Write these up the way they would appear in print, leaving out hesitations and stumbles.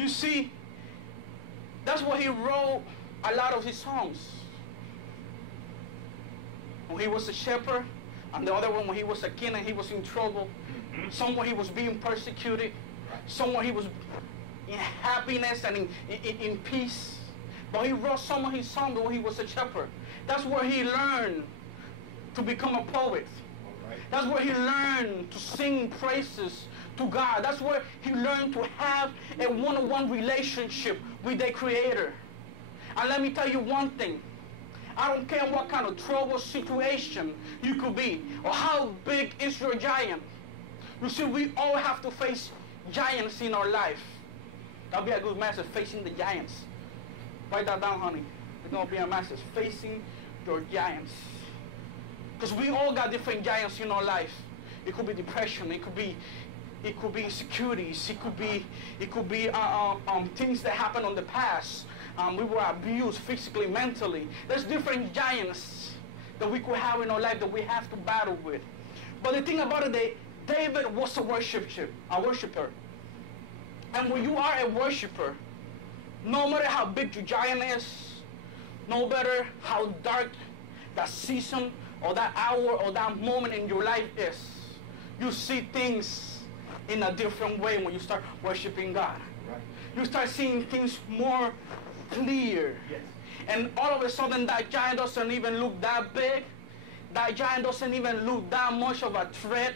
You see, that's why he wrote a lot of his songs. When he was a shepherd, and the other one when he was a king and he was in trouble. Somewhere he was being persecuted. Somewhere he was in happiness and in peace. But he wrote some of his songs when he was a shepherd. That's where he learned to become a poet. That's where he learned to sing praises to God. That's where he learned to have a one-on-one relationship with the Creator. And let me tell you one thing. I don't care what kind of trouble situation you could be or how big is your giant. You see, we all have to face giants in our life. That'll be a good message, facing the giants. Write that down, honey. It's going to be a message, facing your giants. Because we all got different giants in our life. It could be depression. It could be insecurities. It could be things that happened in the past. We were abused physically, mentally. There's different giants that we could have in our life that we have to battle with. But the thing about it, David was a worshiper. And when you are a worshiper, no matter how big your giant is, no matter how dark that season or that hour or that moment in your life is, you see things in a different way when you start worshiping God. Right. You start seeing things more clear. Yes. And all of a sudden that giant doesn't even look that big. That giant doesn't even look that much of a threat.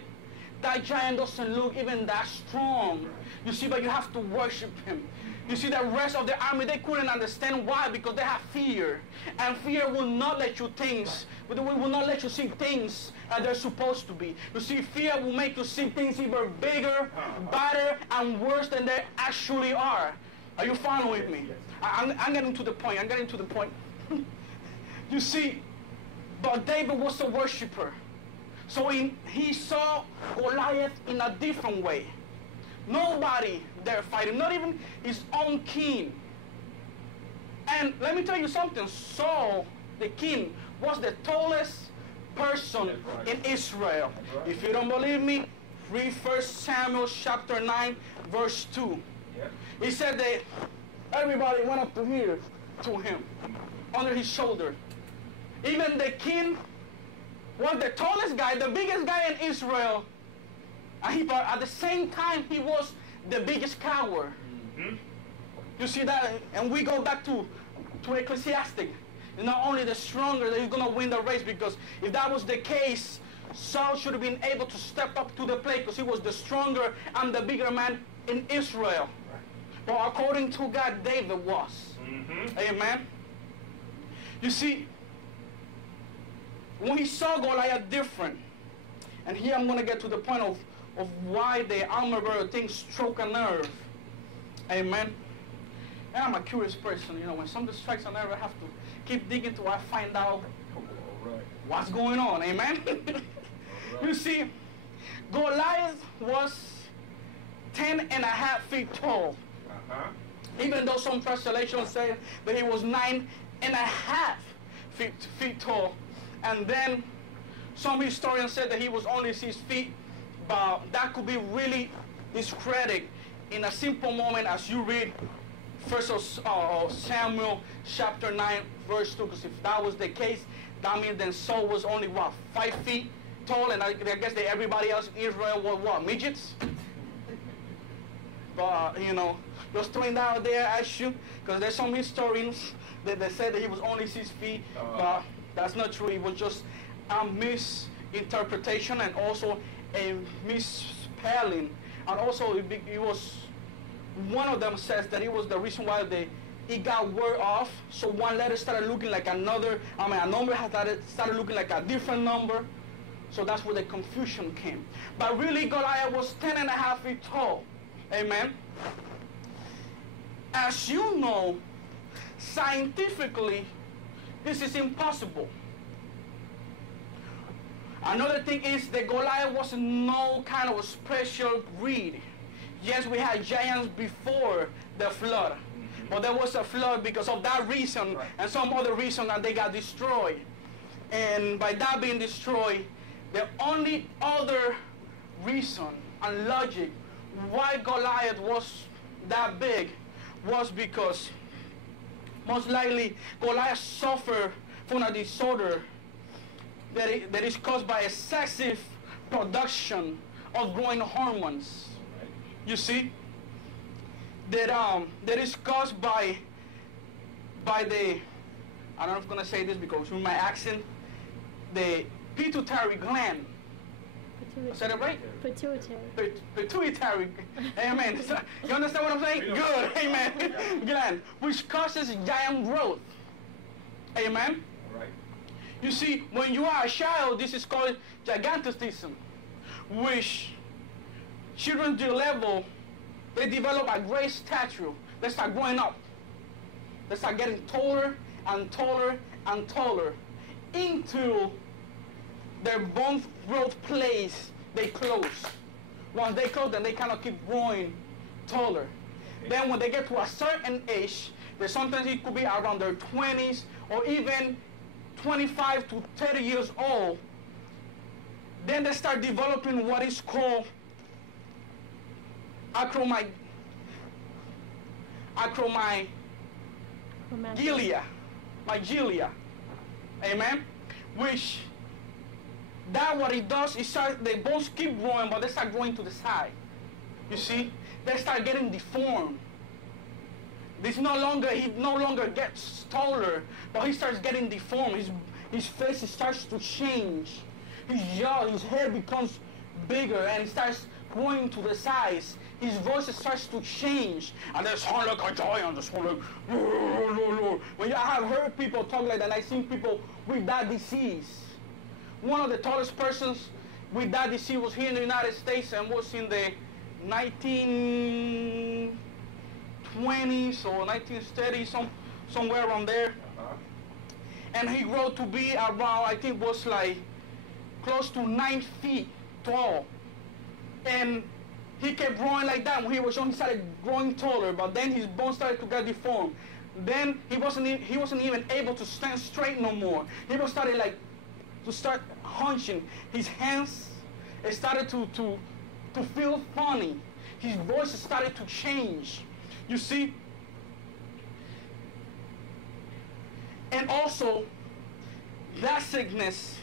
That giant doesn't look even that strong. You see, but you have to worship him. You see, the rest of the army, they couldn't understand why, because they have fear. And fear will not let you things, but it will not let you see things as they're supposed to be. You see, fear will make you see things even bigger, better, and worse than they actually are. Are you following with me? I'm getting to the point. You see, but David was a worshiper. So he saw Goliath in a different way. Nobody there fighting, not even his own king. And let me tell you something. Saul, the king, was the tallest person in Israel. If you don't believe me, read 1 Samuel chapter 9, verse 2. He said that everybody went up to here to him, under his shoulder. Even the king was the tallest guy, the biggest guy in Israel. And at the same time, he was the biggest coward. You see that? And we go back to Ecclesiastic. Not only the stronger that is going to win the race, because if that was the case, Saul should have been able to step up to the plate because he was the stronger and the bigger man in Israel. But according to God, David was. Amen. You see, when he saw Goliath different, and here I'm going to get to the point of why the armor bearer thing struck a nerve. Amen. And I'm a curious person. You know, when something strikes a nerve, I have to keep digging till I find out what's going on. Amen. You see, Goliath was 10.5 feet tall. Even though some translations say that he was 9.5 feet tall. And then some historians said that he was only 6 feet. But that could be really discredited in a simple moment as you read 1 Samuel chapter 9 verse 2. Because if that was the case, that means then Saul was only, 5 feet tall, and I guess that everybody else in Israel was midgets? But, you know, just throwing that out there at you, because there's some historians that said that he was only 6 feet, but that's not true. It was just a misinterpretation and also a misspelling. And also it was, one of them says that it was the reason why it got word off. So one letter started looking like another, a number started looking like a different number. So that's where the confusion came. But really Goliath was 10.5 feet tall. Amen. As you know, scientifically, this is impossible. Another thing is that Goliath was no kind of a special breed. Yes, we had giants before the flood. But there was a flood because of that reason and some other reason that they got destroyed. And by that being destroyed, the only other reason and logic why Goliath was that big was because most likely Goliath suffered from a disorder that is caused by excessive production of growing hormones. You see? That is caused by the, I don't know if I'm going to say this because with my accent, the pituitary gland. Is that right? Pituitary. Pituitary. Amen. You understand what I'm saying? Good. Amen. Gland, which causes giant growth. Amen. All right. You see, when you are a child, this is called gigantism, which children to level, they develop a great stature. They start growing up. They start getting taller and taller and taller until their bone growth place, they close. Once they close, then they cannot keep growing taller. Then when they get to a certain age, they sometimes it could be around their 20s or even 25 to 30 years old, then they start developing what is called mygelia. Amen? Which, that what it does is they both keep growing, but they start growing to the side. You see? They start getting deformed. He no longer gets taller, but he starts getting deformed. His face starts to change. His jaw, his head becomes bigger, and he starts growing to the size. His voice starts to change, and they sound like a giant. They sound like, when I have heard people talk like that, I've seen people with that disease. One of the tallest persons with that disease was here in the United States and was in the 1920s or 1930s, somewhere around there. And he grew to be around, I think was like close to 9 feet tall. And he kept growing like that. When he was young, he started growing taller, but then his bones started to get deformed. Then he wasn't even able to stand straight no more. He was started like to start hunching. His hands started to feel funny. His voice started to change. You see? And also, that sickness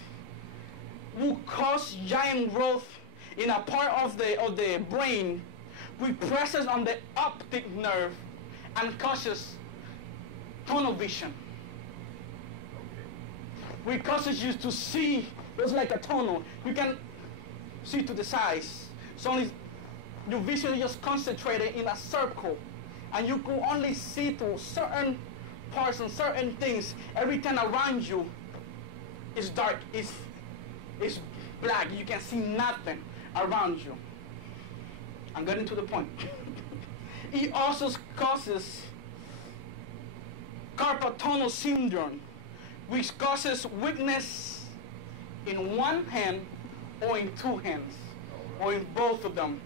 will cause giant growth in a part of the brain which presses on the optic nerve and causes tunnel vision. Which causes you to see, it's like a tunnel. You can see to the sides. So only your vision is just concentrated in a circle, and you can only see to certain parts and certain things. Everything around you is dark, is black. You can see nothing around you. I'm getting to the point. It also causes carpal tunnel syndrome, which causes weakness in one hand or in two hands, or in both of them.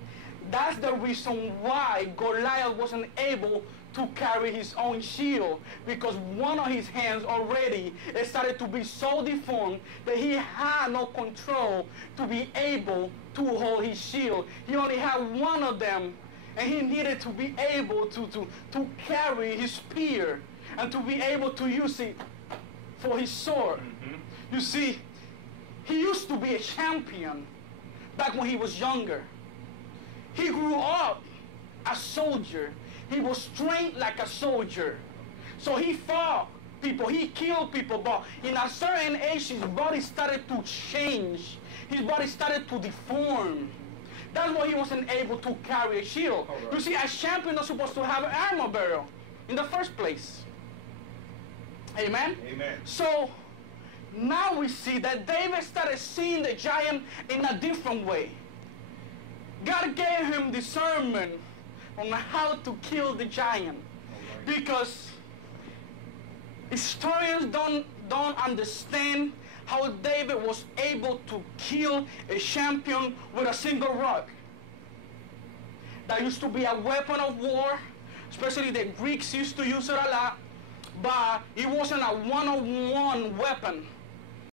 That's the reason why Goliath wasn't able to carry his own shield, because one of his hands already started to be so deformed that he had no control to be able to hold his shield. He only had one of them, and he needed to be able to carry his spear and to be able to use it for his sword. You see, he used to be a champion back when he was younger. He grew up a soldier. He was trained like a soldier. So he fought people, he killed people, but in a certain age, his body started to change. His body started to deform. That's why he wasn't able to carry a shield. Right. You see, a champion is supposed to have an armor bearer in the first place. Amen? Amen. So now we see that David started seeing the giant in a different way. God gave him discernment on how to kill the giant. Right. Because historians don't understand how David was able to kill a champion with a single rock. That used to be a weapon of war, especially the Greeks used to use it a lot, but it wasn't a one-on-one weapon.